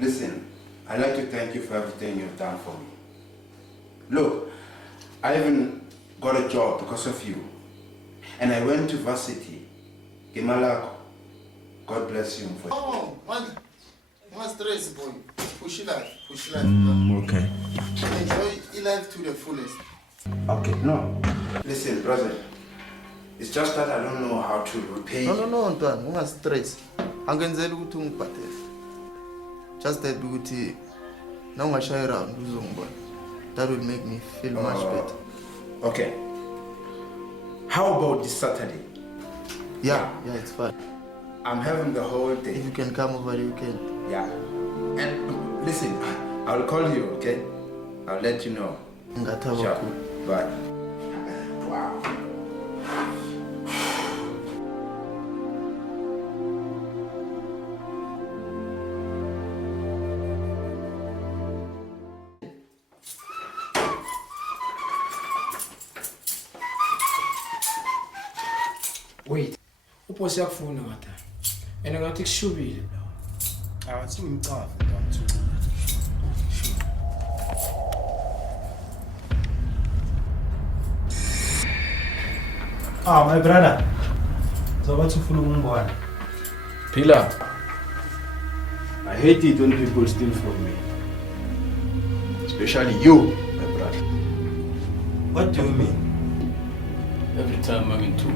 Listen, I'd like to thank you for everything you've done for me. Look, I even got a job because of you. And I went to varsity. Gimalako. God bless you for Oh, man stress, boy. Push life. Okay. Enjoy life to the fullest. Okay, no. Listen, brother. It's just that I don't know how to repay you. No, Antoine. Don't stress. I'm going to go to just that beauty. Now I shy around. That will make me feel much better. Okay. How about this Saturday? Yeah, it's fine. I'm having the whole day. If you can come over, you can. Yeah. And listen, I'll call you, okay? I'll let you know. Sure. Bye. Wow. Wait, uposi yakufuna ngata. And ngathi kushubile. Awathi ngimqhafa ntomthu. My brother. Zobathi ufuna ukungibona. Phila. I hate it when people steal from me. Especially you, my brother. What do you mean? Every time I'm into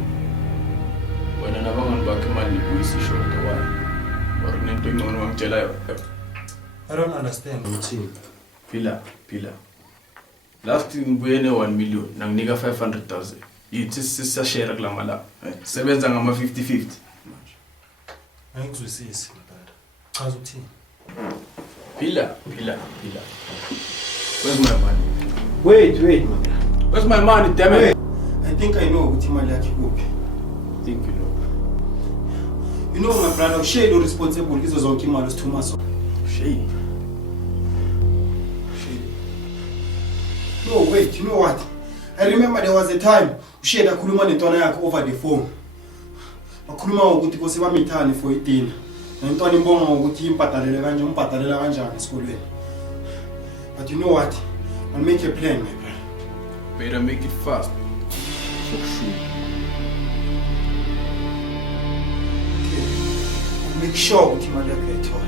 when anabangani bakhe imali kuyisisho ngawani. Or nento ingcono ngitshela yona. I don't understand what you mean. Phila. Last ngibuye ne1 million nanginika 500,000. Yithi sisashare kula mala. Sebenza ngama 50-50. Angizwisisi my brother. Chaza uthini? Phila. Where's my money? Wait, my brother. Where's my money, damn it? I think I know ukuthi imali yakhe kuphi. Think you know. You know my brother, Shade is responsible kizo zonke imali osithuma so. Shade. No, wait, you know what? I remember there was a time Shade akhuluma nentwana yakhe over the phone. Bakhuluma ukuthi kose bamithane for idina. Nentwana imbonga ukuthi umpatalela kanjani esikolweni. But you know what? I'll make a plan, my brother. Better make it fast. Make sure ukuthi imali yakhe uyayithola.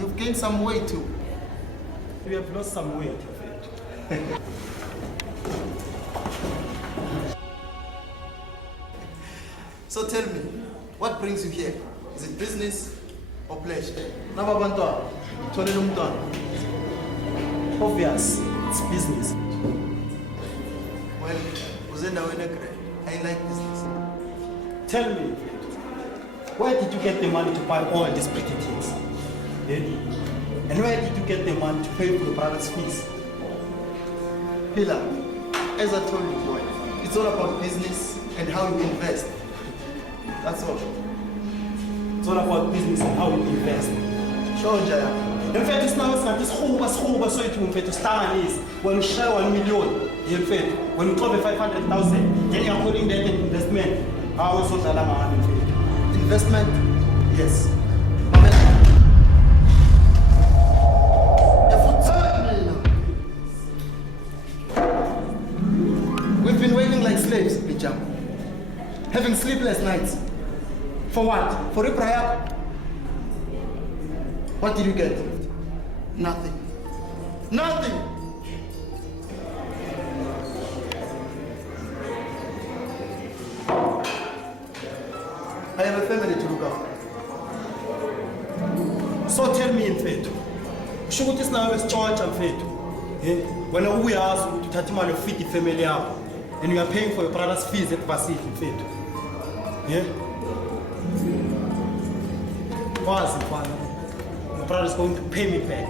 You've gained some weight too. You have lost some weight. So tell me, what brings you here? Is it business or pleasure? Obvious, it's business. Well, I like business. Tell me, where did you get the money to buy all these pretty things? And where did you get the money to pay for your brother's fees? Pillar, as I told you, boy, it's all about business and how you invest. That's all. It's all about business and how you invest. Sure, Jaya. In fact, it's now this whole so it will stand is when you share 1 million, in fact, when you cover 500,000, then you're putting that in investment. How is it that investment? Yes. We've been waiting like slaves, Bijam. Have having sleepless nights. For what? For a prayer? What did you get? Nothing. Nothing! I have a family to look after. So tell me, mfethu. Usho ukuthi sinawe sitshontsha mfethu. Wena uyazi ukuthi uthatha imali ufit ifamily yakho and you are paying for your brother's fees at varsity mfethu. Wazi mfana. Your brother is going to pay me back.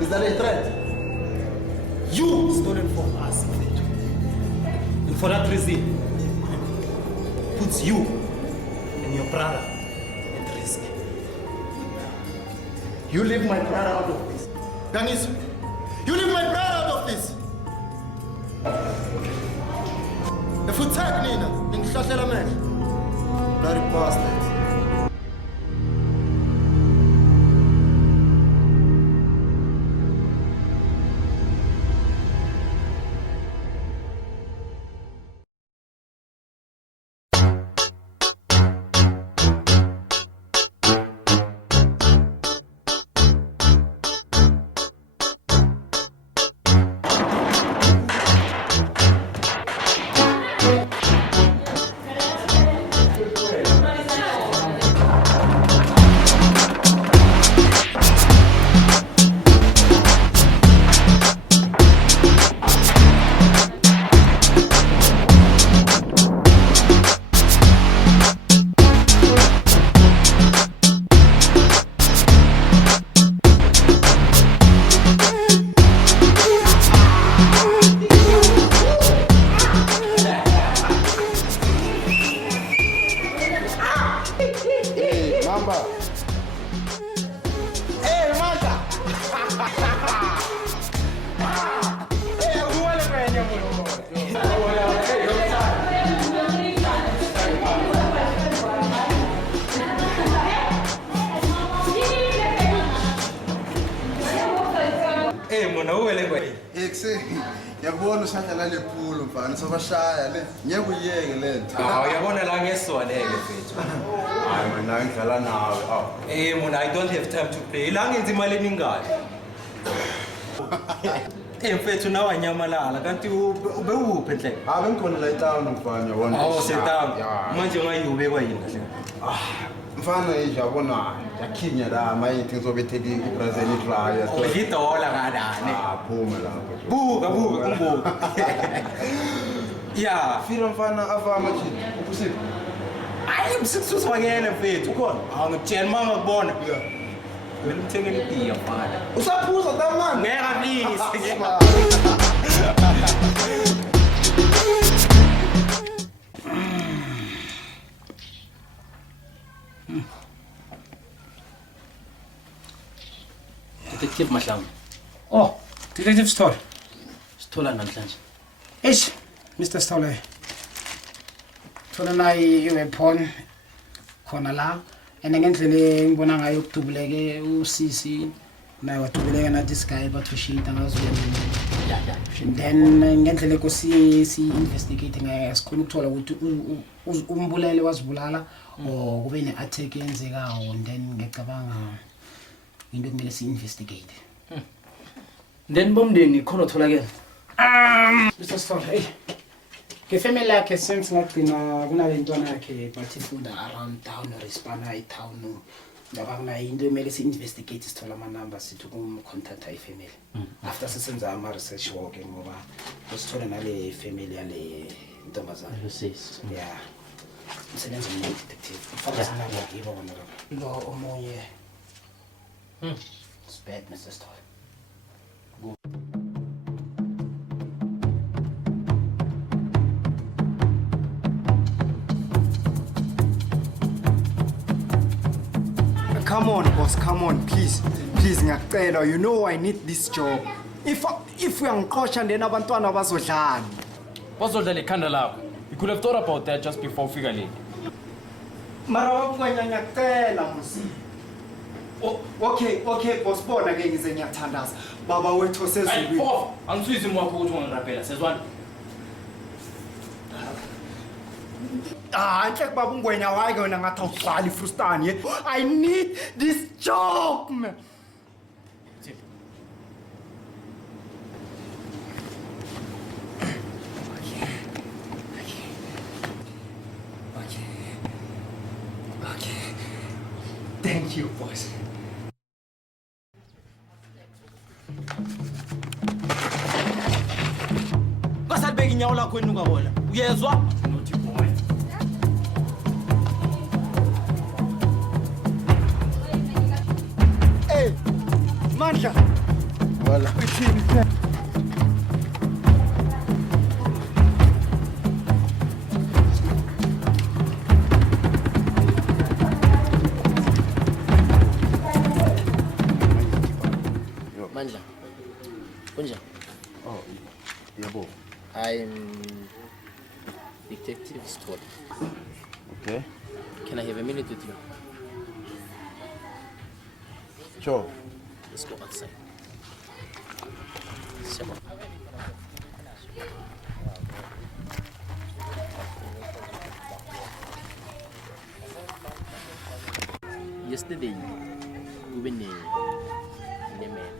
Is that a threat? You stolen from us mfethu. And for that reason, puts you and your brother at risk. You leave my brother out of this. Ganis, you leave my brother out of this. If you tag Nina, in Shashela man. Bloody bastard. Yabona usadlala lepulo mfana sobashaya le ngeke uyeke lento. Uyabona la ngesoneke mfethu. Hayi mina ngidlala nawe. Mona I don't have time to play. La ngenza imali eningani. Mfethu nawe anyamalala kanti ube uphi enhle? Bengikhona la eTown mfana yabona. Setown. Manje ungayube kwayini kahle. Mfana yabona yakhinya la mayithi ngizobethela iBrazil idraya. Uyidola kanani? Phuma lapho. Buka umbuka. Yeah, Fira mfana avama nje. Ukusiphi? Hayi msizwakele mfethu. Ukhona? Ngitshela mama ngibona. Mina ngithengele itiya mfana. Usaphuza tamani? Ngeke please. Detective Mahlangu. Oh, Detective Stoll. Sithola namhlanje. Eish, Mr. Stoll. Thola nayi iweapon khona la. And ngendlela ngibona ngayo ukudubuleke usisi naye wadubuleka nathi sky bathushita ngazo. Yeah. Then ngendlela kosi investigate ngayo sikhona ukuthola ukuthi umbulele wazibulala or kube ne attack yenzekayo and then ngicabanga into kumele si investigate. Then bomndeni khona utholakala. Mr. Stoll, hey. Ke family yakhe since ngagcina kunalentwana yakhe bathi funda around town or ispana town ngaba kuna into emele si investigate sithola ama numbers sithi contact ay family. After sisenza ama research work ngoba usithola nale family yale ntombazana. Yeah. Msebenza detective. Ufaka sana ngibo bona lo omunye. It's bad, Mr. Stoll. Come on, boss, come on, please. Please, ngiyacela, you know I need this job. If uyangiqosha then abantwana bazodlala. Bazodlala ikhanda lakho. You could have thought about that just before ufika late. Mara wabukwanya ngiyacela musi. Okay, boss, bona ke ngize ngiyathandaza. Baba wethu sezulu. Hey, angizwisi mwakho ukuthi ungirapela, sezwana. Nhle kubaba ungwenya wayi wena ngathi awuhlali frustani ye. I need this job man. Okay. Thank you, boss. Kasalibeka inyawo lakho enuka wona. Uyezwa? Naughty boy. Hey, Mandla. Wala. Mandla, kunja? Oh, yabo. I'm Detective Scott. Okay. Can I have a minute with you? Sure. Let's go outside. Simon. Yesterday, we went in the man.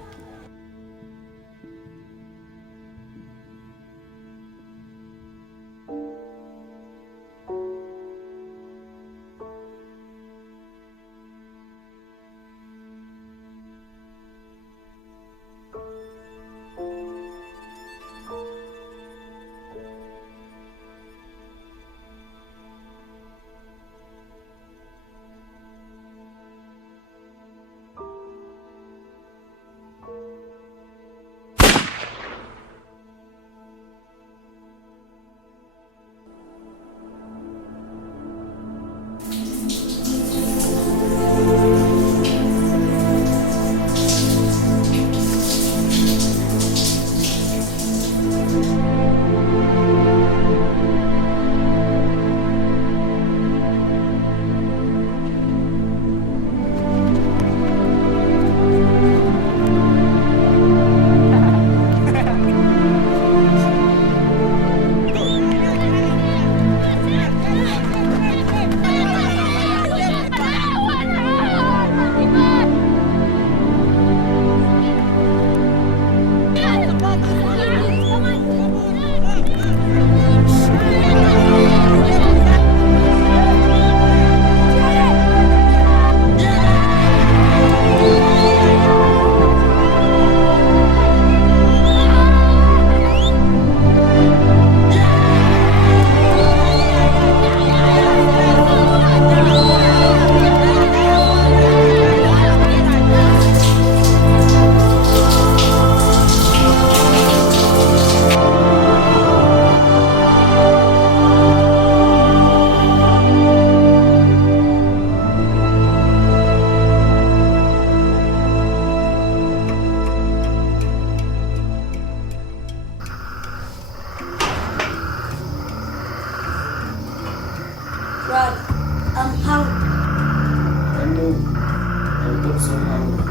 Right, I'm hungry. I know. I'm also hungry.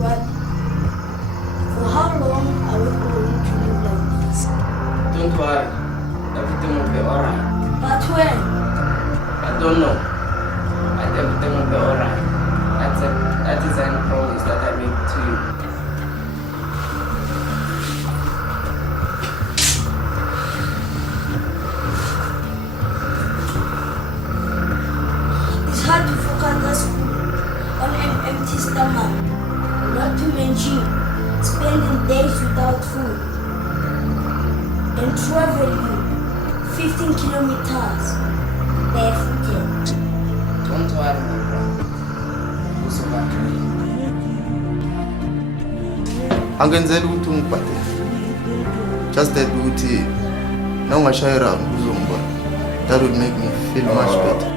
Right. For how long are we going to live like this? Don't worry. Everything will be alright. But when? I don't know. But everything will be alright. That is a promise that I made to you. It's hard to focus at school on an empty stomach. Not to mention spending days without food and traveling 15 kilometers barefooted. Don't worry, my brother. Also back to you. Angenzela ukuthi ungibhadele. Just that ukuthi na ungashaya around uzongibona. That would make me feel much better.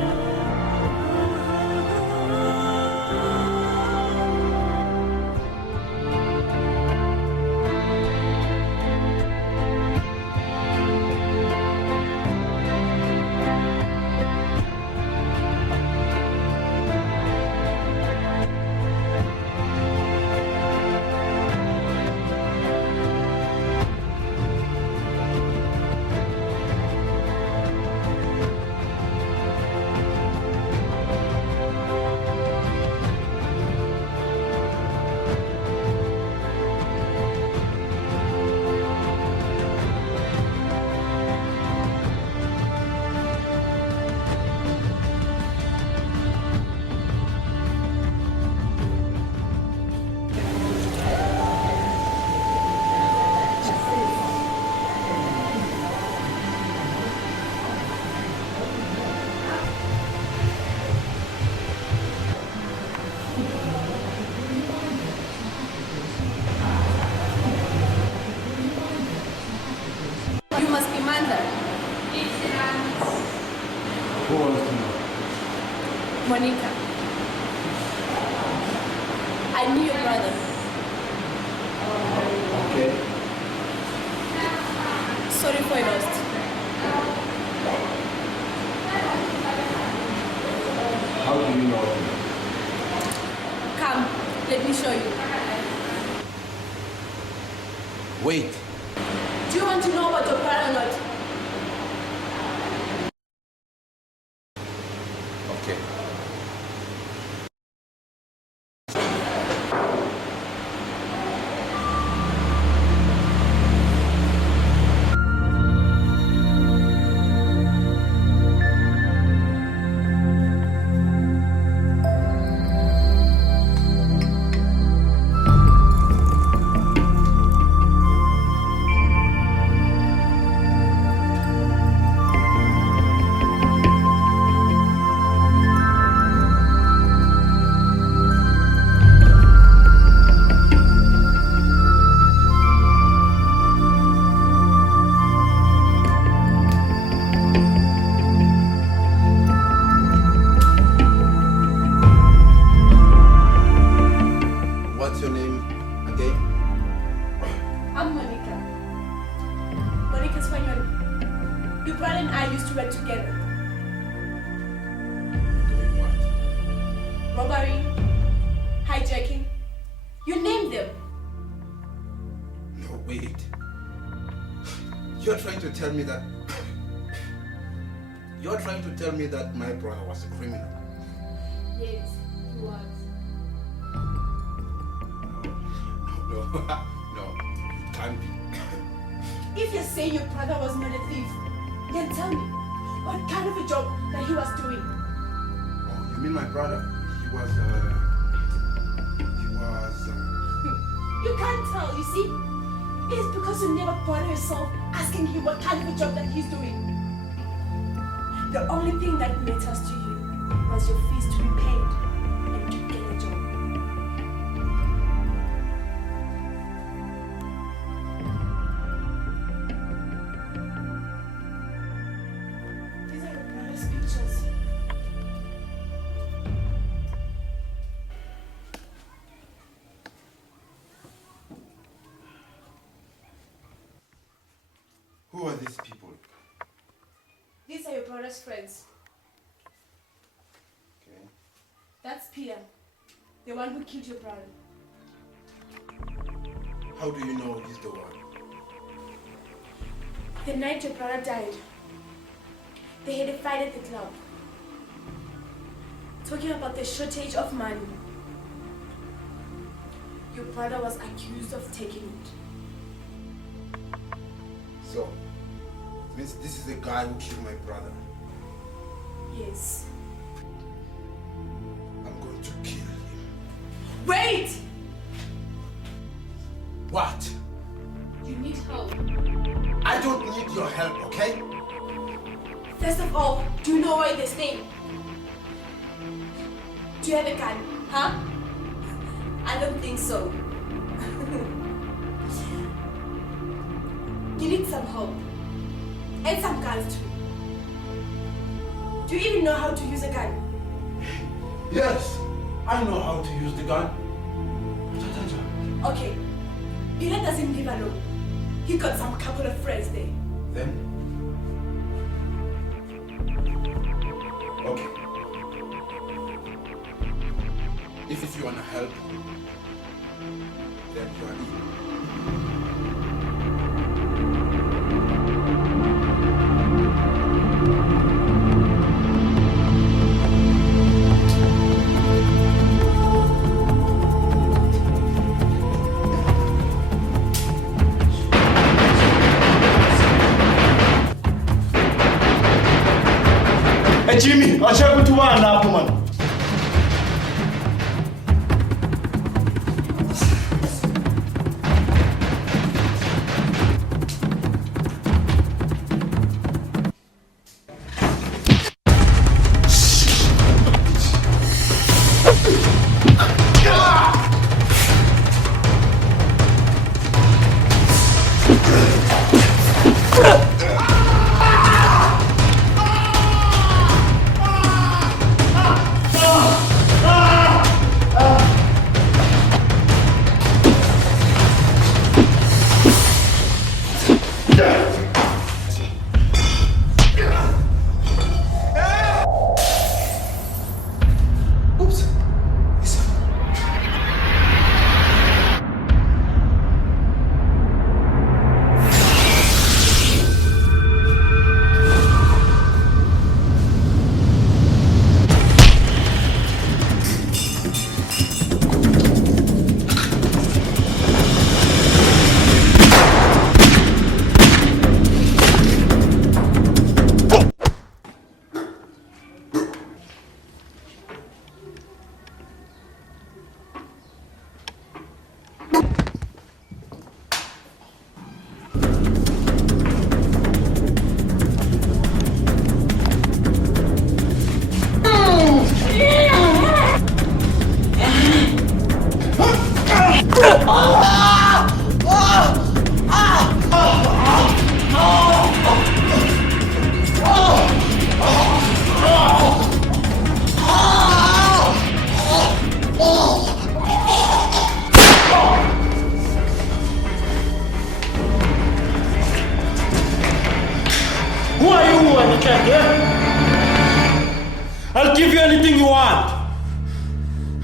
Who wants to know? Monica. I knew your brother. Okay. Sorry for your loss. How do you know? Come, let me show you. Wait. Do you want to know about your brother or not? Okay. What's your name again? I'm Monica. Monica Spaniel. Your brother and I used to work together. Doing what? Robbery, hijacking. You name them. No, wait. You're trying to tell me that... You're trying to tell me that my brother was a criminal. Yes, he was. No, no, it can't be. If you say your brother was not a thief, then tell me, what kind of a job that he was doing? Oh, you mean my brother? He was, You can't tell, you see? It is because you never bother yourself asking him what kind of a job that he's doing. The only thing that matters to you was your fees to be paid and to get a job. These are your brother's pictures. Who are these people? These are your brother's friends. Okay. That's Peter, the one who killed your brother. How do you know he's the one? The night your brother died, they had a fight at the club, talking about the shortage of money. Your brother was accused of taking it. So, it means this is the guy who killed my brother. Yes. I'm going to kill him. Wait! What? You need help. I don't need your help, okay? First of all, do you know why they stay? Do you have a gun, huh? I don't think so. You need some help. And some guns too. Do you even know how to use a gun? Yes, I know how to use the gun. Okay. Peter doesn't live alone. He got some couple of friends there. Then? Okay. If you want to help, then you are in. Hey Jimmy, acha ukuthi wana lapho man. Who are you, Anikeke? I'll give you anything you want.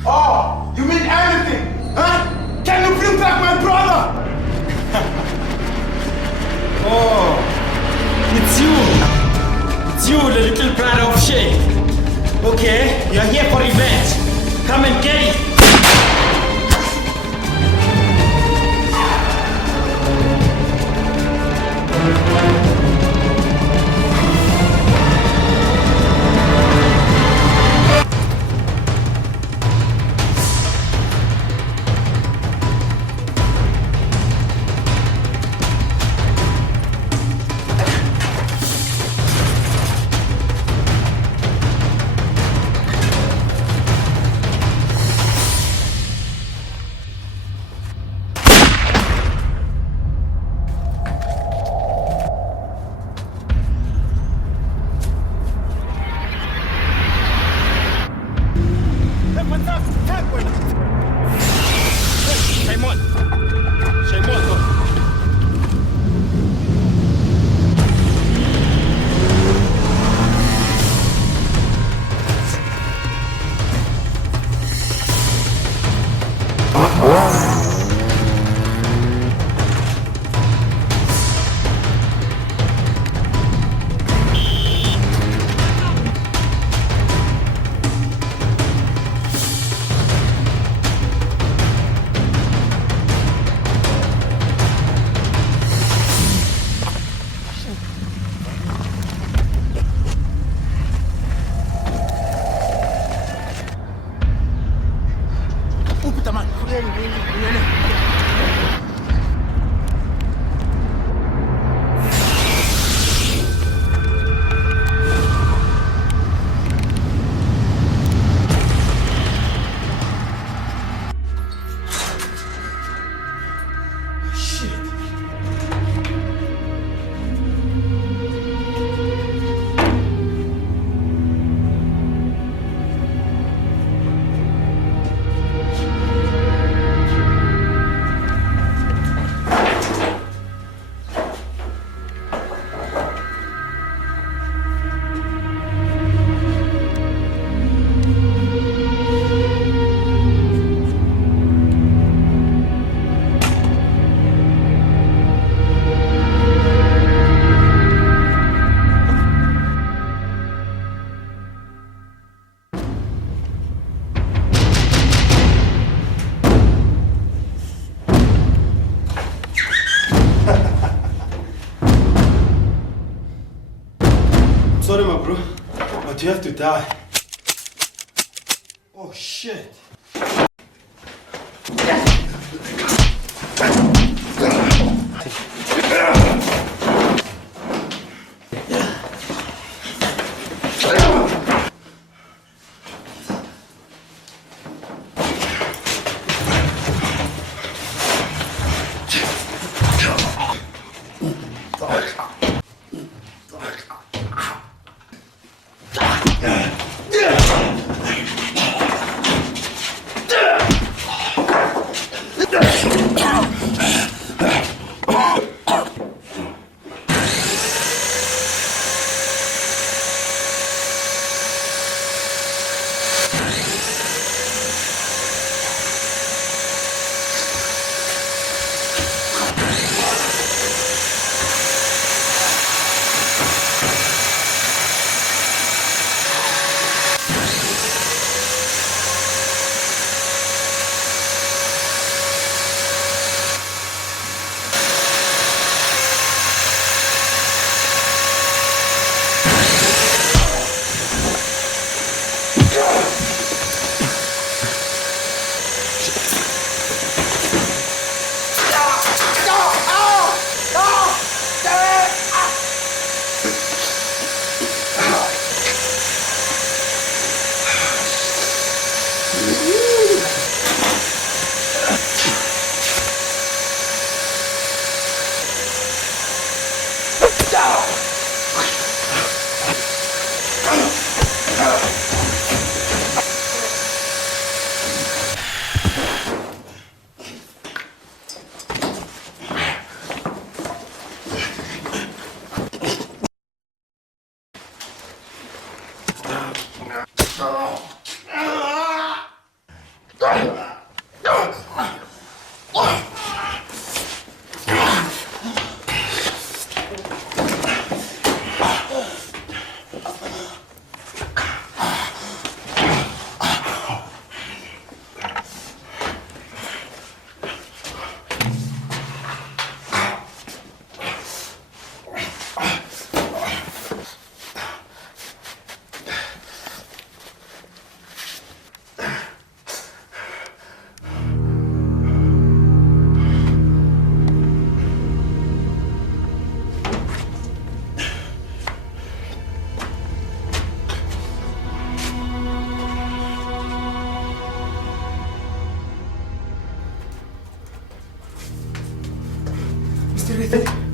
Oh, you mean anything? Huh? Can you bring back my brother? Oh, it's you. It's you, the little brother of shame. Okay, you're here for revenge. Come and get it. Sorry, my bro, but you have to die. Oh, shit.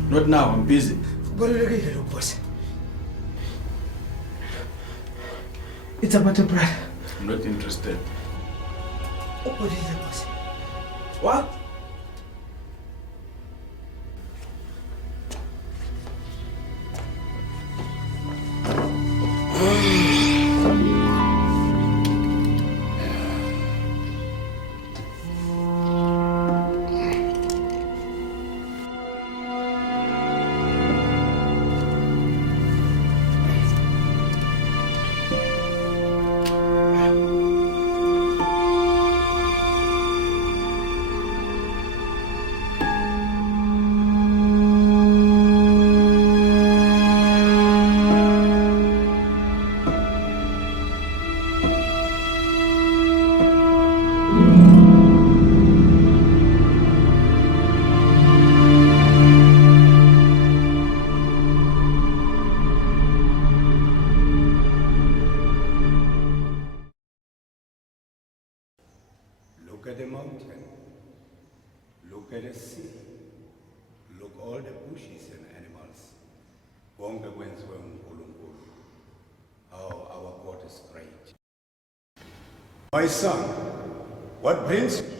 Not now, I'm busy. Kubalulekile lokho boss. It's about your brother. I'm not interested. What is it, boss? What? Look at the mountain. Look at the sea. Look all the bushes and animals. Bonke kwenziwe nguNkulunkulu. Oh, our God is great. My son, what brings you?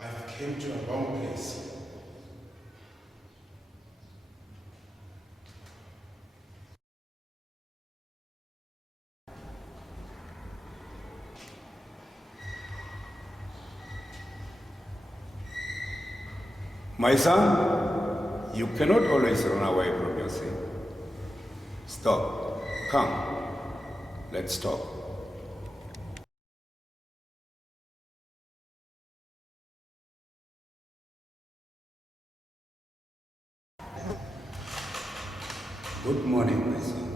I've came to a wrong place. My son, you cannot always run away from your sin. Stop. Come. Let's talk. Good morning, my son.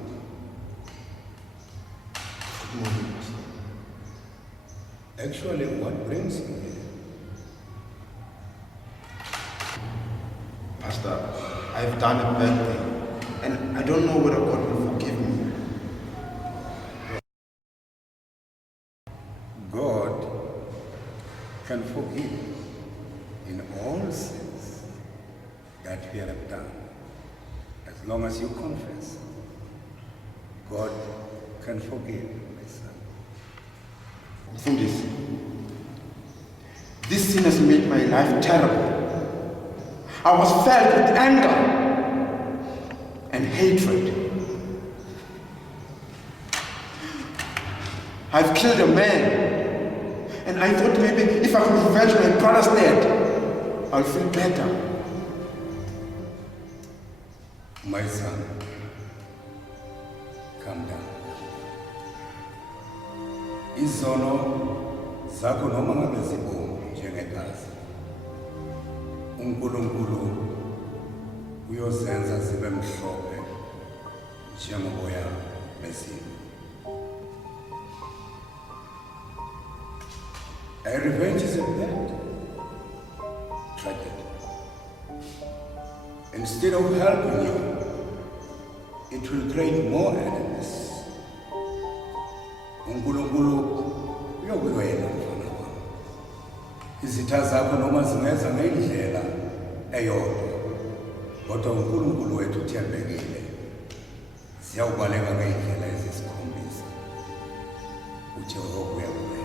Good morning, my son. Actually, what brings you here? Pastor, I've done a bad thing, and I don't know whether God will forgive me. God can forgive in all sins that we have done. As long as you confess, God can forgive, my son. Fundis, this sin has made my life terrible. I was filled with anger and hatred. I've killed a man, and I thought maybe if I could revenge my brother's death, I'll feel better. My son, calm down. Izono zakho noma ngabe zibomvu njengegazi, uNkulunkulu uyozenza zibe mhlophe njengoboya bezimvu. A revenge is a bad tragedy. Instead of helping you, it will create more enemies. uNkulunkulu uyokuwela mfana wami. Izitha zakho noma zingenza ngendlela eyodwa, kodwa uNkulunkulu wethu uthembekile. Ziyawubaleka ngendlela ezisikhombisa. uJehova uyakuwela.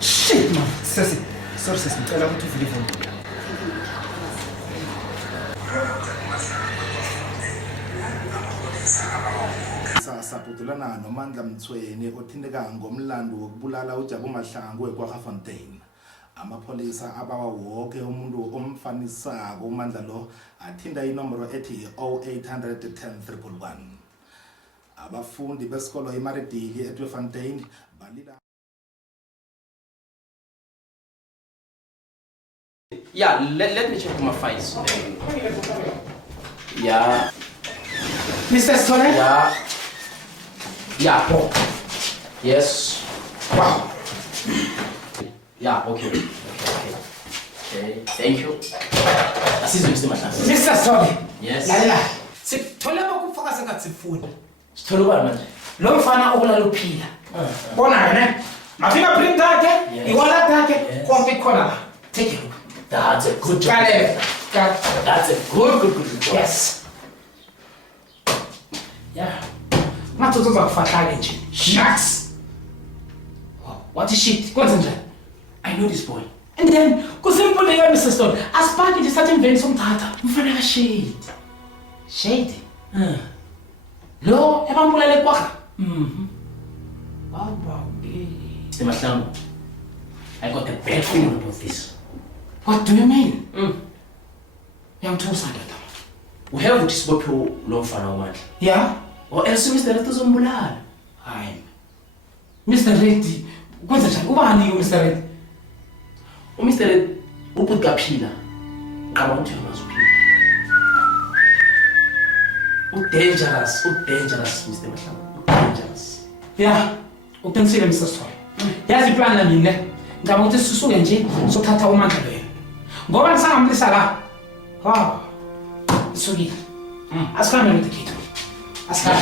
Shit, man. Sesi. Sorry, Sesi. Ngicela ukuthi uvule ifoni. Saputulana noMandla Mthweni othinteka ngomlando wokubulala uJabu Mahlangu weKwaGafontein. Amapholisa abawa wonke umuntu omfanisako uMandla lo athinda inombolo ethi 0800 10 311. Abafundi besikolo eMaridili eTweefontein balila. Yeah, let me check my files. Yeah. Mr. Stone? Yeah. Yeah. Oh. Yes. Wow. Yeah. Okay. Okay. Thank you. Asizwe Mr. Mahlangwe. Mr. Story. Yes. Lalela. Sithola bakufakaza ngathi sifuna. Sithola ubani manje? Lo mfana okulala uphila. Bona ne? Ma-fingerprint akhe, i-wallet yakhe, konke khona la. Take a look. That's a good job. That's a good job. Yes. Yeah. Ngathi uzoza kufahlake nje. Shucks. Wow, what is shit? Kwenze njani? I know this boy. And then, kusimple ya Mr. Stone, asipaki nje sathi mveni somthatha. Mfana ka shade. Shade? Lo, ebambulele kwakha. Wow. Mr. Mahlangwe, I got a bad feeling about this. What do you mean? Yangithusa ndoda. We have ukuthi sibophe lo mfana wamandla. Yeah? Or else Mr. Red uzombulala. Hayi. Mr. Red, kwenza njani? Ubani Mr. Red? Mr. Red ubuthi kaphila. Qaba ukuthi uyazuphila. Dangerous, Mr. Mahlangwe. Dangerous. Yeah, uqinisile Mr. Stone. Yazi plan nami ne. Ngicabanga ukuthi sisuke nje sokuthatha umandla lo yena. Ngoba nisangamlisa la. Wow. Isukile. Asikhame ngidikhethe. Asikhame.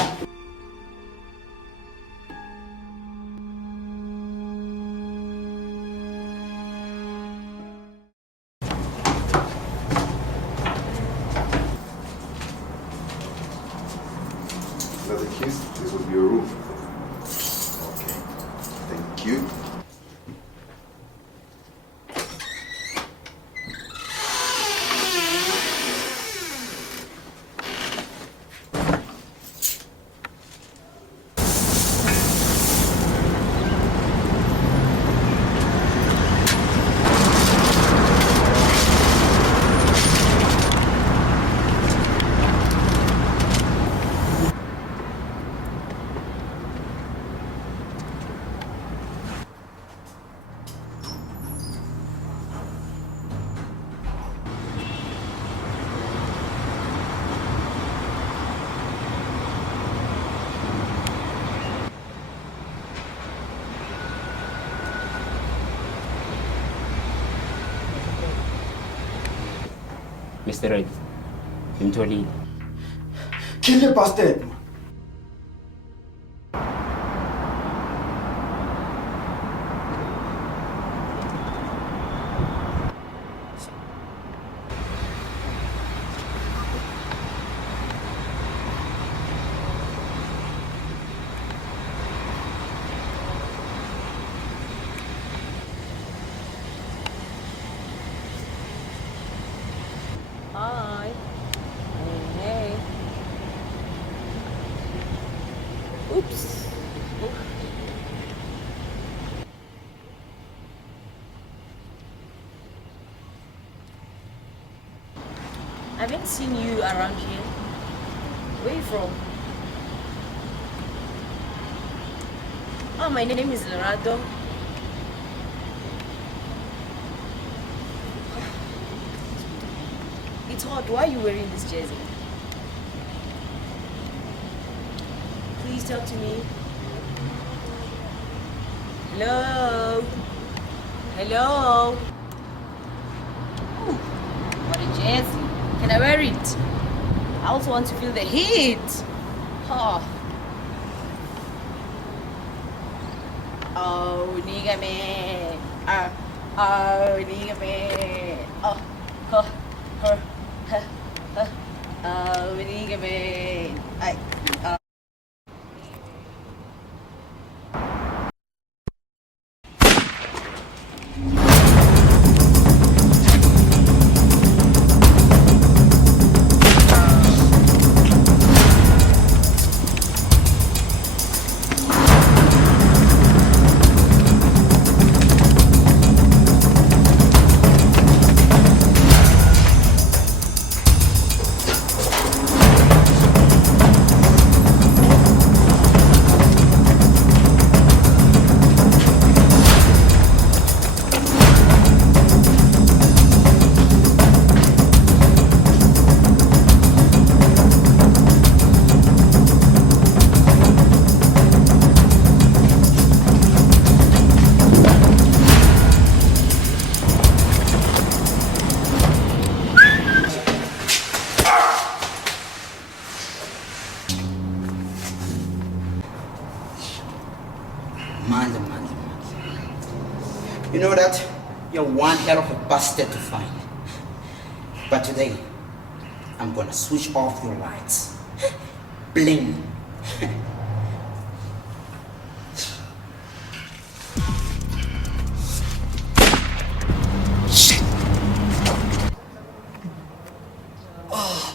Now the keys, this will be your room. Okay. Thank you. Mr. Red, ngimtholile. Kill the bastard, man. Hi. Hey. Oops. I haven't seen you around here. Where are you from? Oh, my name is Lorado. It's hot. Why are you wearing this jersey? Please talk to me. Hello? Hello? Ooh, what a jersey. Can I wear it? I also want to feel the heat. Oh, nigga man. Nigga man. Nigga man. You're one hell of a bastard to find. But today, I'm gonna switch off your lights. Bling. Shit. Oh.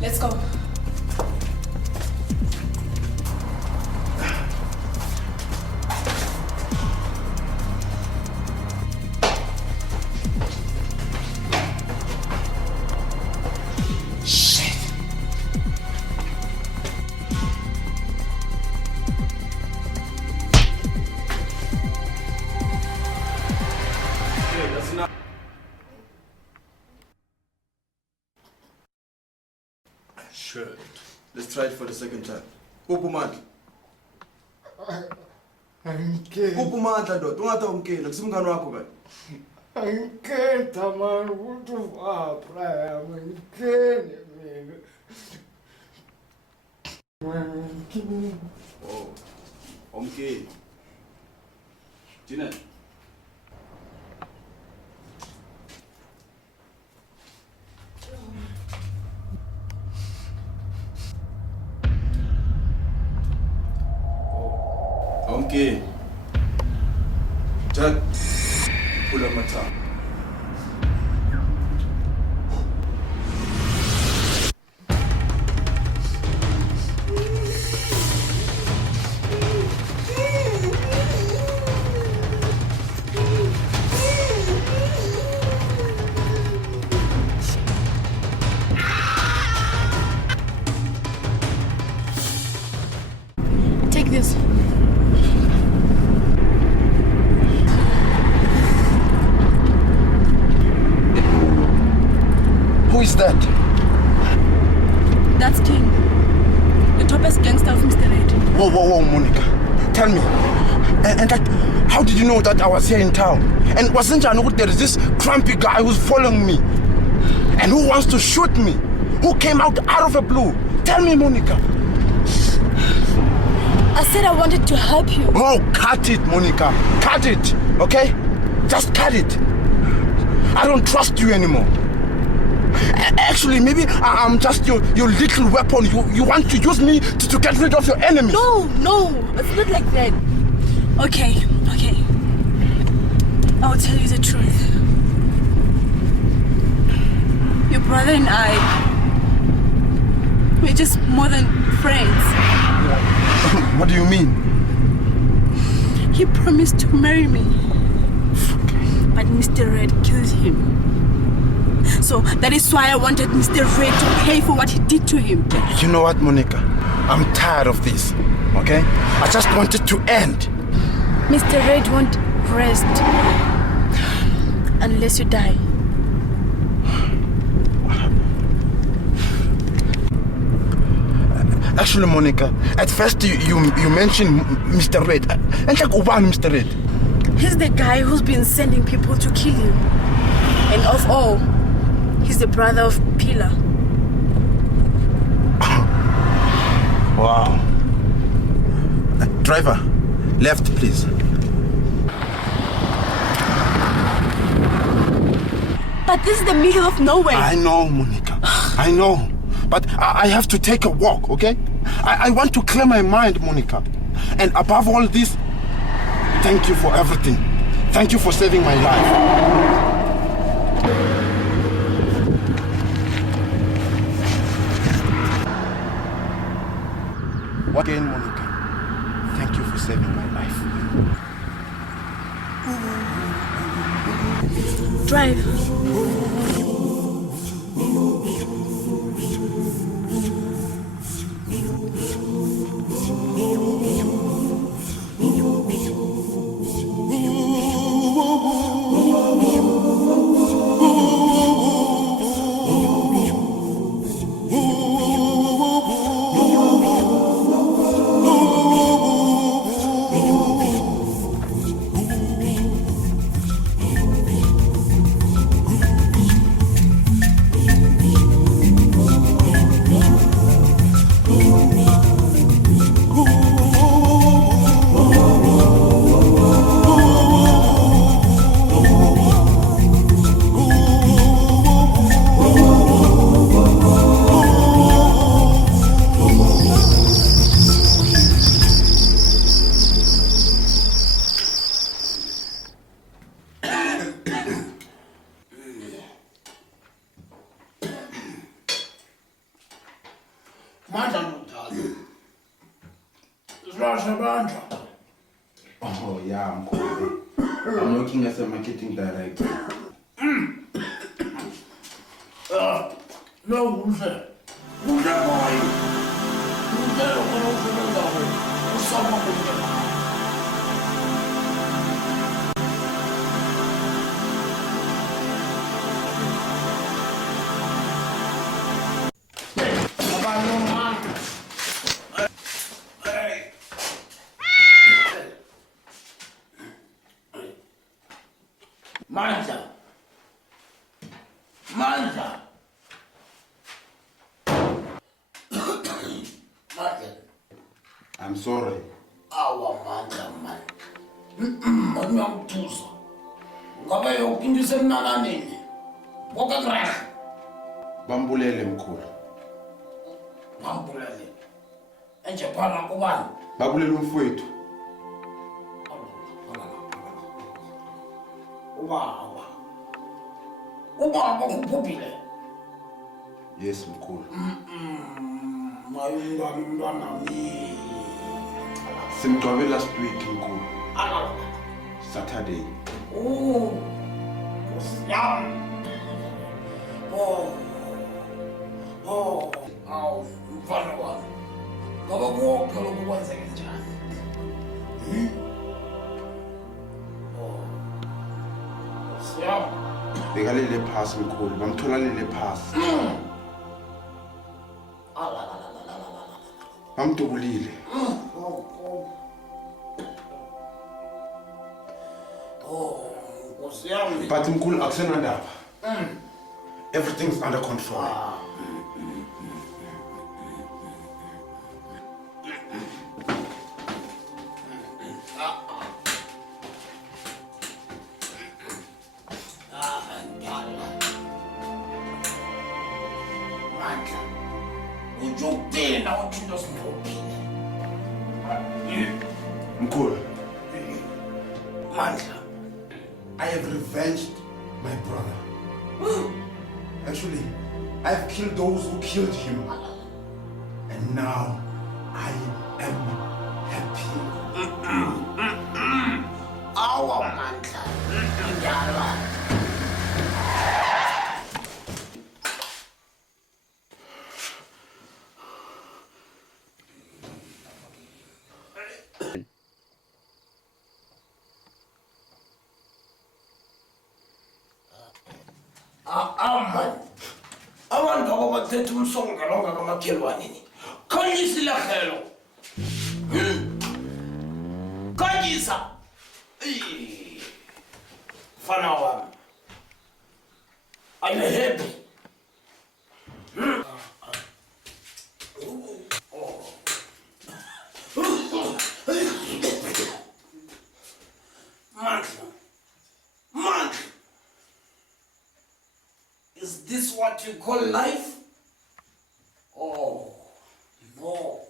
Let's go. Sure. Let's try it for the second time. Upumandla. Upumandla ndoda, ungatawumkela, kusimngani wakho kani? Angikhetha mani ukuthi uvapraya ngikene mina. Oh, umkeli. Janet. Okay. Jack, pull up my tongue. Take this. Who is that? That's King, the toppest gangster of Mr. Red. Whoa, Monica. Tell me. And like, how did you know that I was here in town? And wasn't I know there is this crampy guy who's following me? And who wants to shoot me? Who came out of the blue? Tell me, Monica. I said I wanted to help you. Oh, cut it, Monica. Cut it, okay? Just cut it. I don't trust you anymore. Actually, maybe I'm just your little weapon. You want to use me to get rid of your enemies. No, it's not like that. Okay. I'll tell you the truth. Your brother and I, we're just more than friends. What do you mean? He promised to marry me, but Mr. Red killed him. So that is why I wanted Mr. Red to pay for what he did to him. You know what, Monica? I'm tired of this, okay? I just want it to end. Mr. Red won't rest unless you die. Actually, Monica, at first you mentioned Mr. Red. And like, Uban Mr. Red? He's the guy who's been sending people to kill you. And of all, he's the brother of Pilar. Wow. Driver, left please. But this is the middle of nowhere. I know, Monica. I know. But I have to take a walk, okay? I want to clear my mind, Monica. And above all this, thank you for everything. Thank you for saving my life. Again, Monica, thank you for saving my life. Drive. Splash Banja. Oh, yeah, I'm cool. I'm working as a marketing director. No, Guze. Guze boy. Guze lo conosce da dove. Lo so ma Guze. Manza. Manza. Manza. I'm sorry. Awa Manza man. Manyamtuza. Ngabe yokindise mnana nini? Kokakrak. Bambulele mkhulu. Bambulele. Enje phana kubani? Babulele umfowethu. Ubaba kuphupile. Yes, mkhulu. Umntwana mi. Simgcwabe last week mkhulu. Saturday. Oh. Yum. Aw, mfana wami. Ngoba konke lokhu kwenzeke njani? Siyam. Bekalele phasi mkhulu, bamtholalele phasi. Bamdubulile. But mkhulu akusenandaba. Everything's under control. Mkhulu. Mandla. I have revenged my brother. Actually, I've killed those who killed him. And now I am happy. Awa Mandla. Ndala. Abantu ababathetha umsongelo ongakamakhelwanini khanyisa ilahlelo khanyisa mfana wami are you happy? Mandla. Is this what you call life? Oh, no.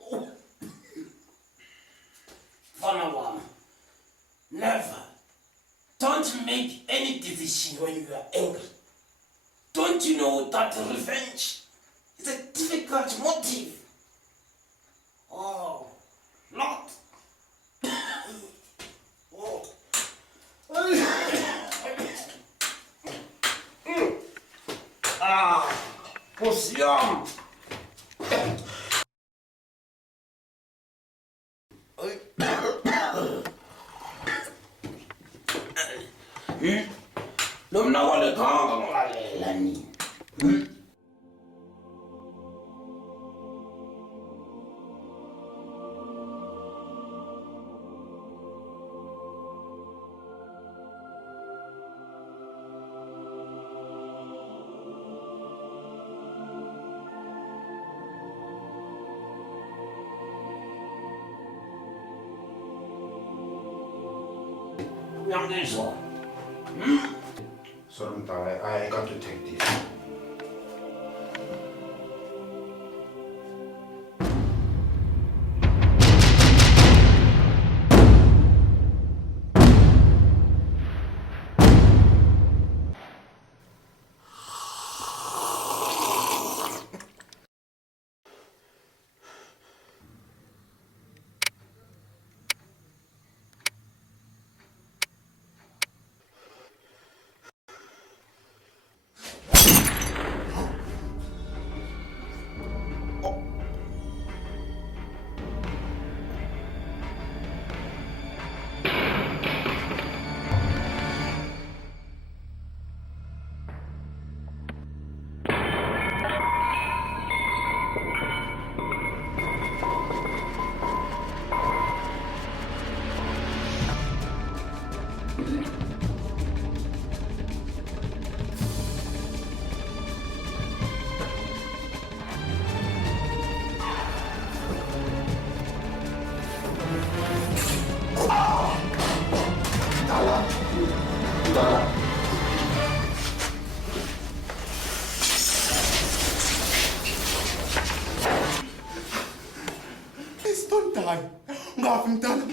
Oh. Fanawan, never. Don't make any decision when you are angry. Don't you know that revenge is a difficult motive? Oh, not. Oh. Position. Lo mna wale kanga ngalela ni. Sorry, I got to take this. Please don't die. Ngafi mntana.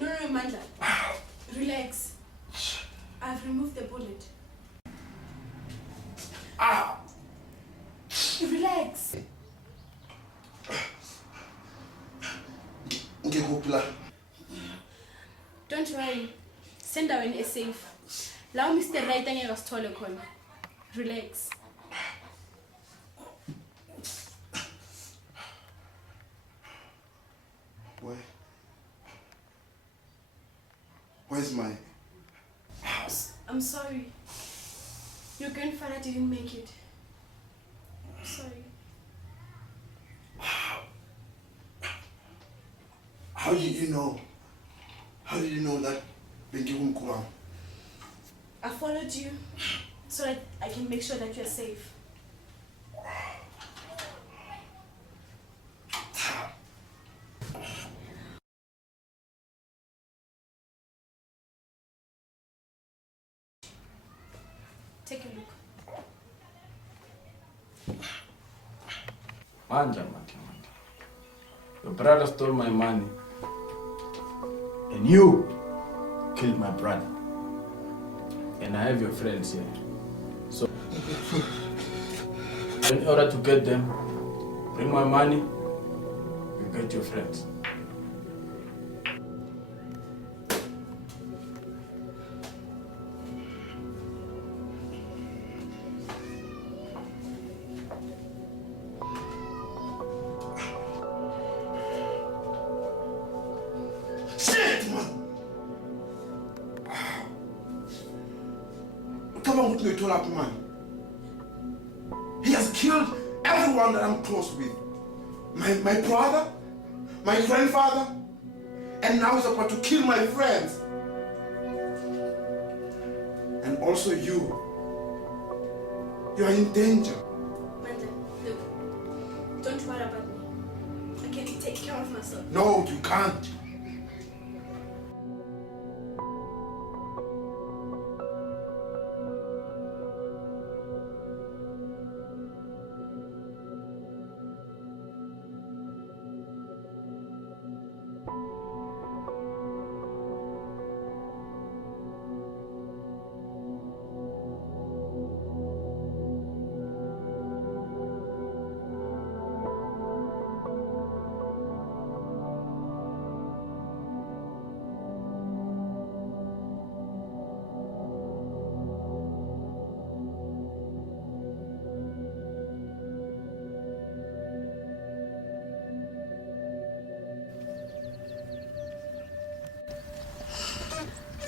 No, Mandla. Relax. I've removed the bullet. Relax. Don't worry. Send her in a safe. Allow Mr. Right and Rastole corner. Relax. Where's my house? I'm sorry. Your grandfather didn't make it. I'm sorry. How did you know? How did you know that Benji Kurang? I followed you so that I can make sure that you're safe. Take a look. Manja. Your brother stole my money. And you killed my brother. And I have your friends here. So, in order to get them, bring my money, you get your friends. ukuthi ngiyithola phi manje? He has killed everyone that I'm close with. My brother, my grandfather, and now he's about to kill my friends. And also you. You are in danger. Manda, look, don't worry about me. I can take care of myself. No, you can't.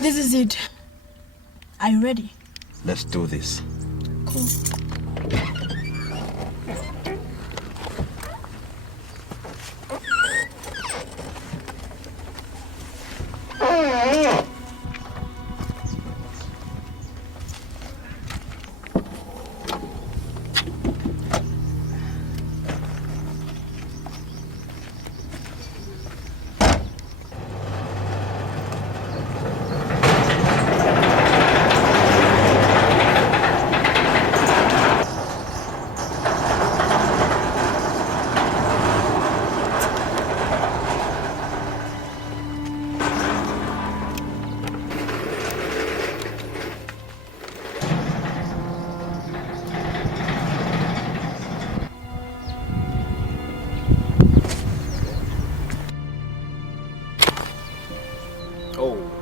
This is it. Are you ready? Let's do this. Cool.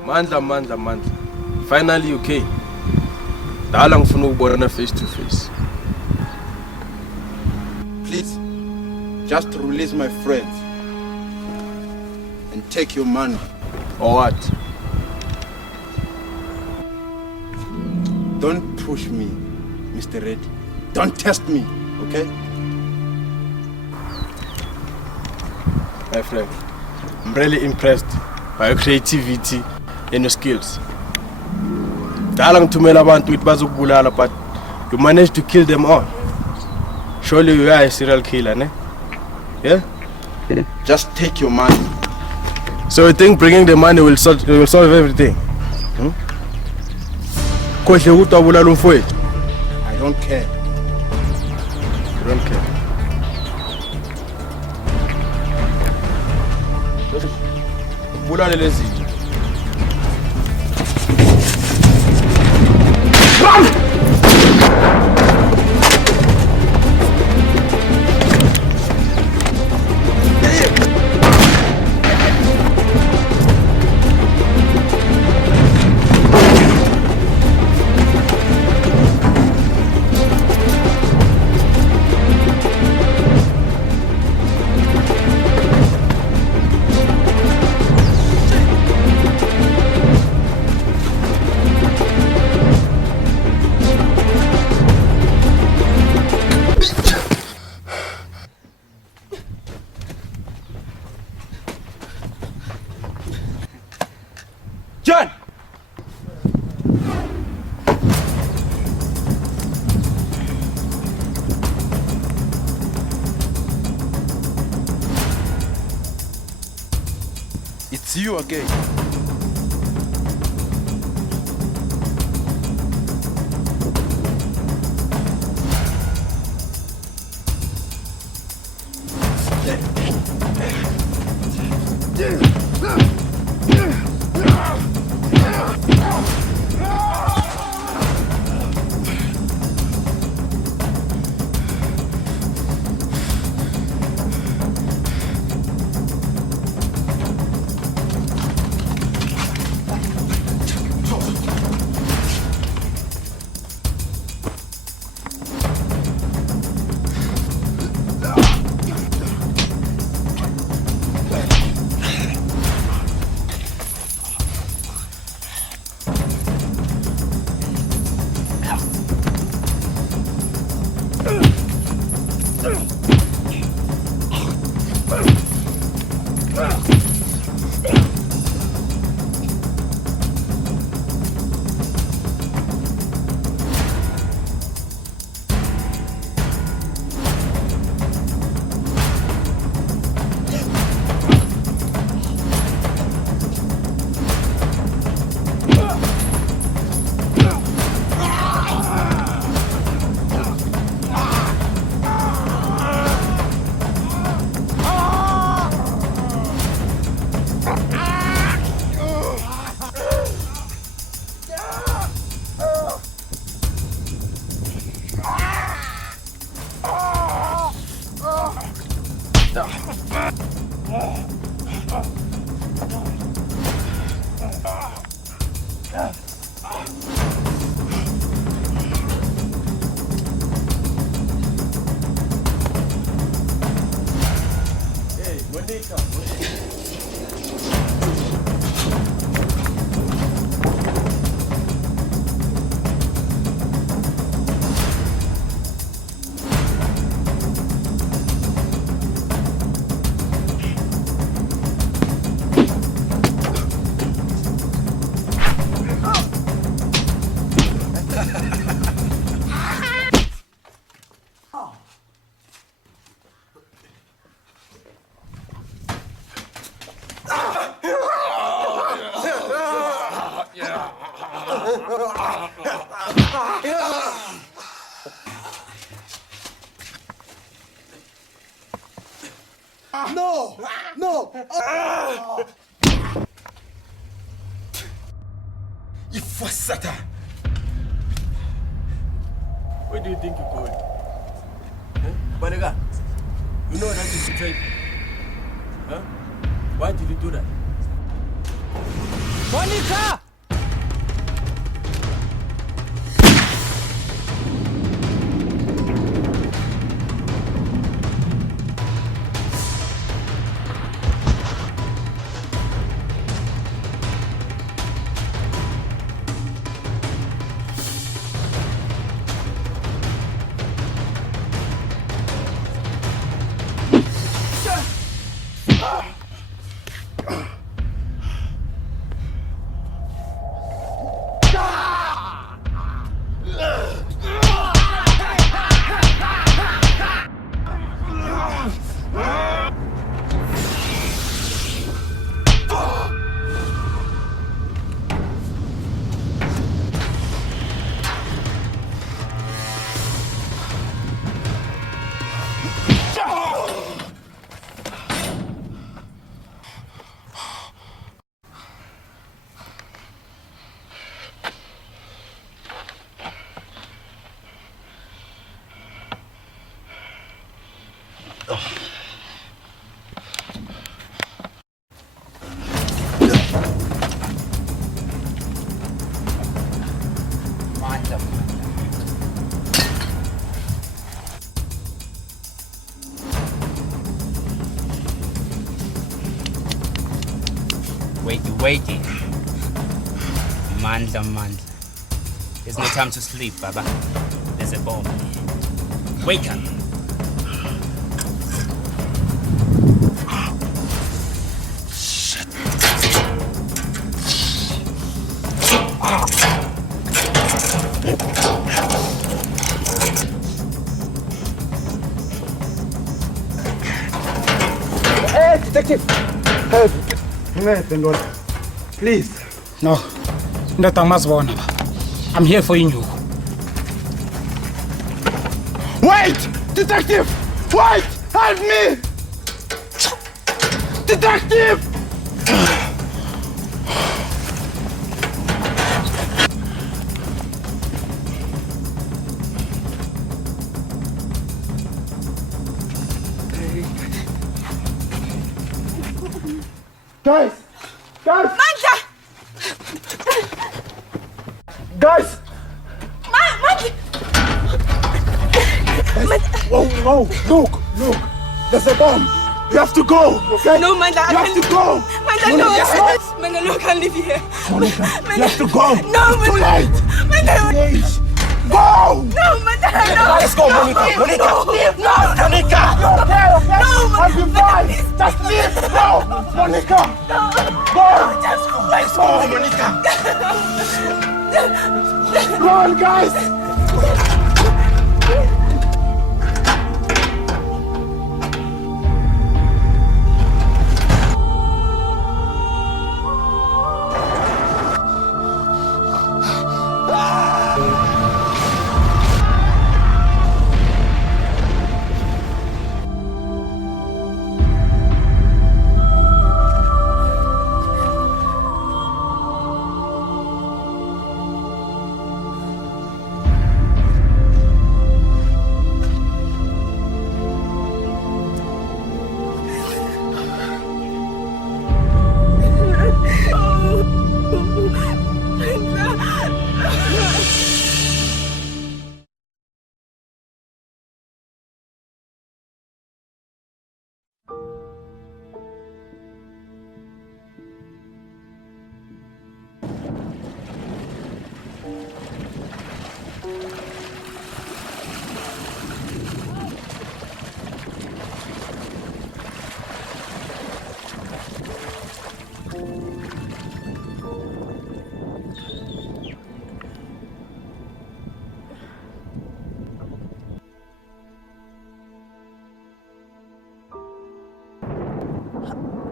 Mandla. Finally you came. Dala ngifuna ukubona face to face. Please, just release my friends and take your money. Or what? Don't push me, Mr. Red. Don't test me, okay? My friend, I'm really impressed by your creativity and your skills. Dala ngithumela abantu ukuthi bazokubulala, but you managed to kill them all. Surely you are a serial killer, ne? Yeah? Just take your money. So you think bringing the money will solve everything? Kohle ukuthi wabulala umfowethu. I don't care. You don't care. Bulale lezi. John! It's you again. No! No! You first Satan! Where do you think you're going? Huh? Banega, you know that you betrayed me. Huh? Why did you do that? Monica! Waiting. Mandla. There's no time to sleep, Baba. There's a bomb here. Wake up. Hey, detective! Help! Please. No. I'm here for you. Wait! Detective! Wait! Help me! Detective! Guys! Mandla! Guys! Whoa! Look! There's a bomb! You have to go, okay? No, Mandla, you have to go! Mandla, no! Mandla, no, I can't live here. You have to go! No, it's too late! Mandla! Please! Go! No, Madonna, no! Let's go, Monica! Leave, Monica! no, leave, no! Monica! No, Okay. no, I'll be fine! Just leave! No! Monica! No! Go! Just go! Let's go, Monica! Run, guys!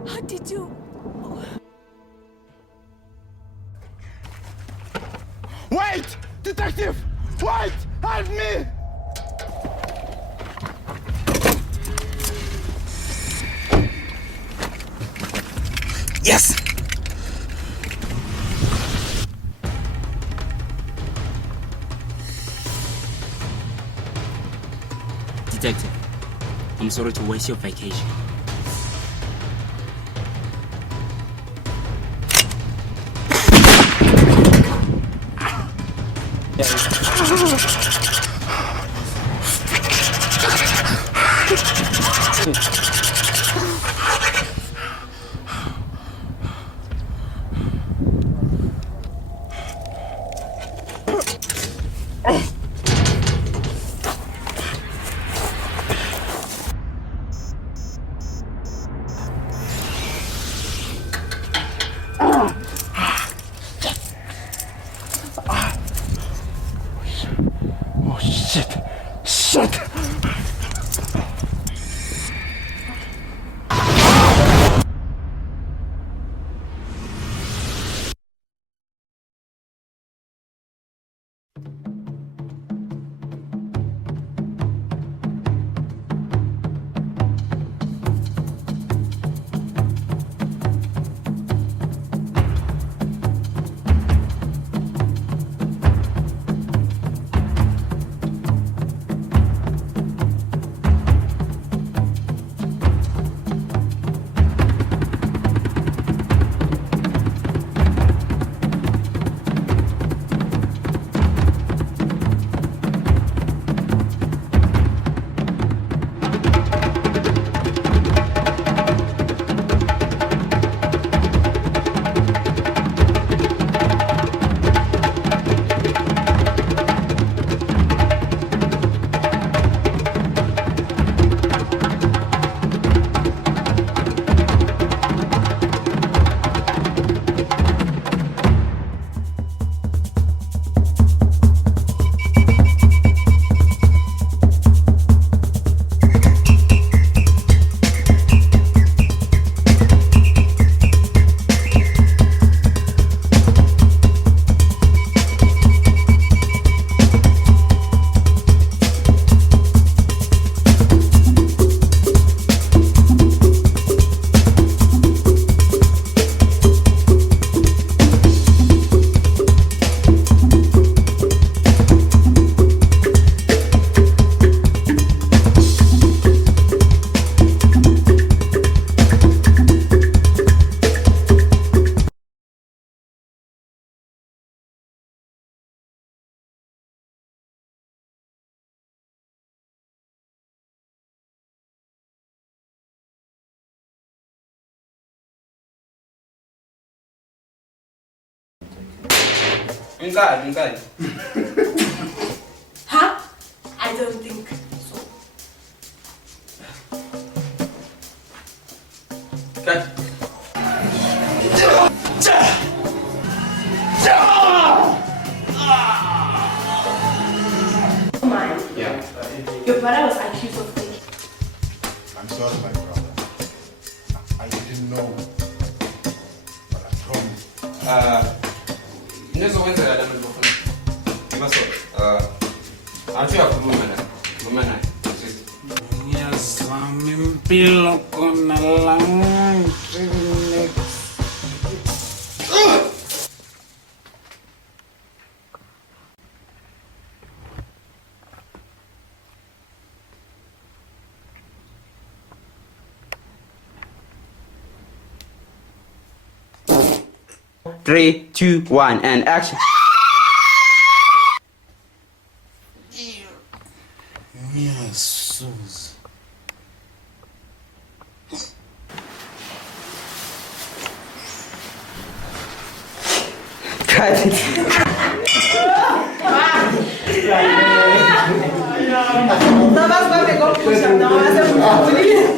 How did you? Wait! Detective! Wait! Help me! Yes! Detective, I'm sorry to waste your vacation. Oh shit! Shit! Inside. Cut. Mine. Yeah. Your brother was accused of taking. I'm sorry, my brother. I didn't know. But I promise. Nezo wenza ya dama bofuna. Maso, antia kumumana. Ngiyazama impilo kona lang. 3, 2, 1, and action. Yes. Cut it.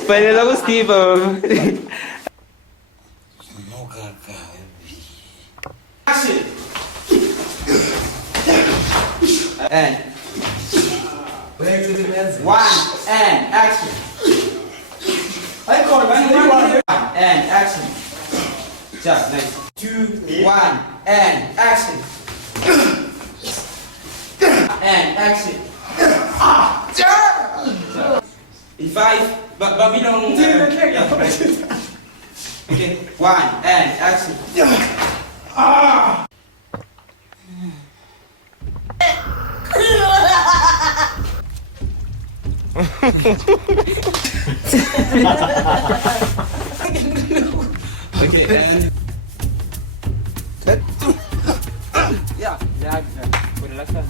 Panela ko Steve. Action. And 1 and action. And action. Just nice. 2, 1 and action. And action. In 5, but we don't. Okay, 1 and action. Okay, and yeah, put it like that.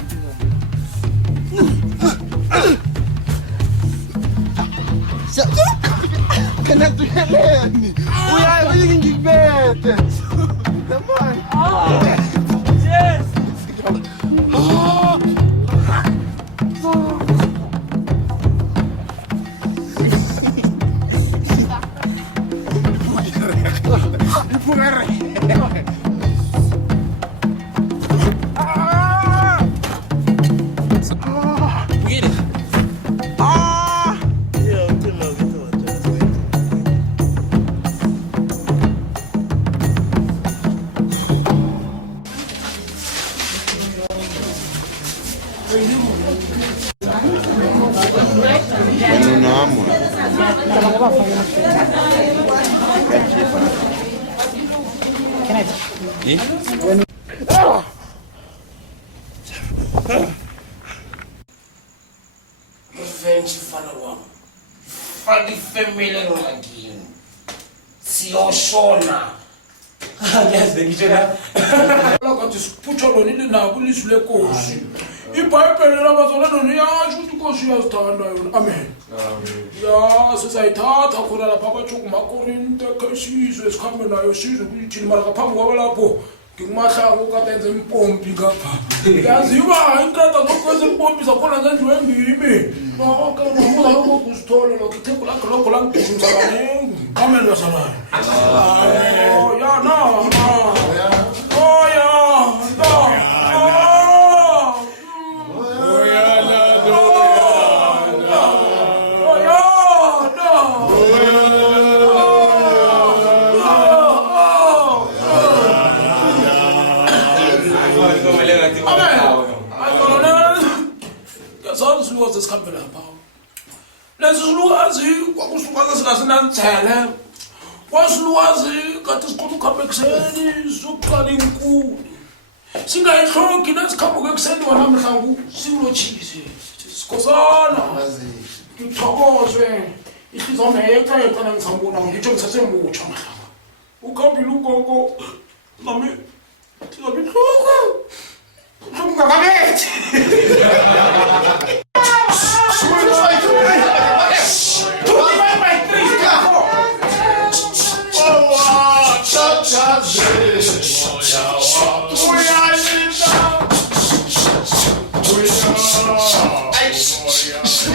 Kenneth Mabena. We are really better. Yes. Revenge mfana wami. Faka ifamily engxakini. Siyoshona. Ngiyazwe ngisho la. Lakathi siphuthalo leli nako ilizwi lenkosi. iBhayibheli labazalwana liyasho ukuthi inkosi iyazithanda yona. Amen. Ya sizayithatha khona lapha bathi kumaKorinte kesizwe esikhambe nayo sizwe ukuthi mara ngaphambi kwaba lapho ngikumahlanga ukade enze impompi ngapha. Yaziwa inkrata zokwenza impompi zakhona zenziwe ngimi. Okay, ngoba lokho kusithole lokho ithembu lakho lokho langigijimisa kaningi. Amen wasalala. Oh ya no. Oh ya no. Silukazi esikhambe lapha lesi silukazi kwakusilukazi singasinanithele kwasilukazi kade sikhona ukhambe ekuseni sokuqala inkulu singayihlogi nesikhambo kekuseni wanamhlangu simlotshise sikhosana ngithokozwe ihliziyo neyeqeqa nangisambona ngitsho ngisasemutsha mahlanga ukhambile ugogo nami ngabinhloko ngakabethi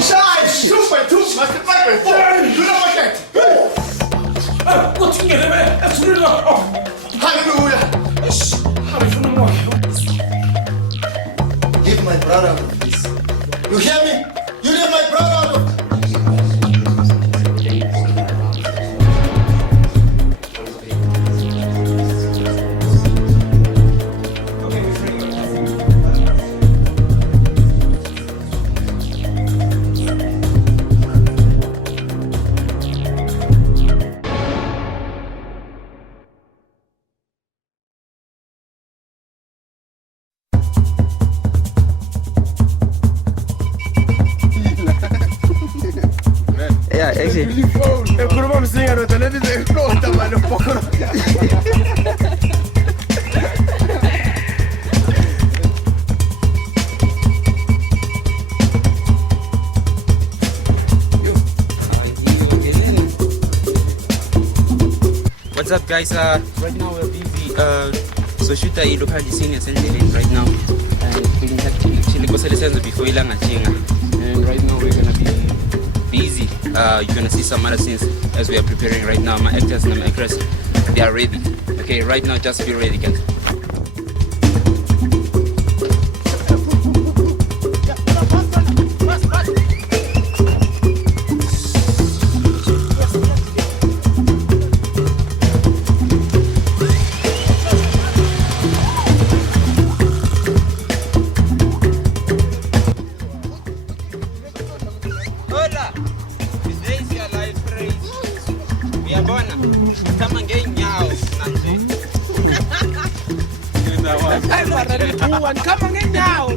Sai, chupa, mas você vai Leave my brother out of this. You hear me? You leave my brother out of Yeah, actually. What's up, guys? Right now we're busy. So shoot a local senior right now, and we can actually before and right now we're gonna be busy. You're gonna see some other scenes as we are preparing right now. My actors and my actresses, they are ready. Okay, right now just be ready, guys. Hola, today is your life praise. We are gonna come and get now. Come and get now.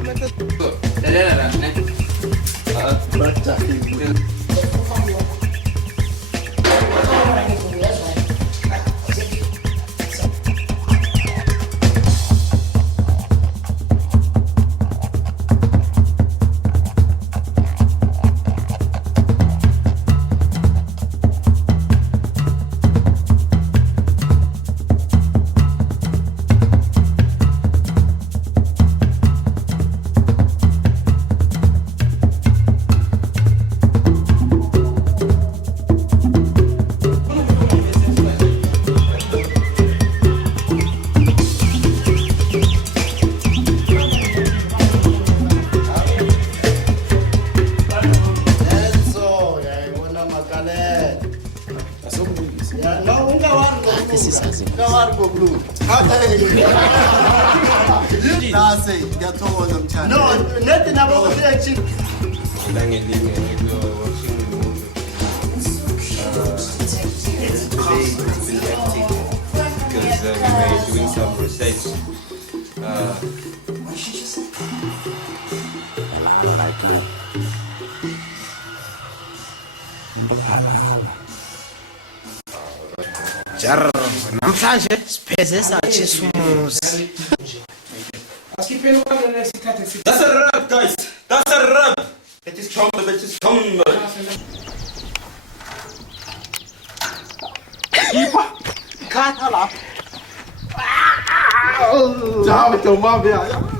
Because we were doing some research. Jar, namhlanje sipheze sathi sumuzi. That's a wrap, guys. That's a wrap. It is Chomba, it is Chomba. Ciao, Tomabia.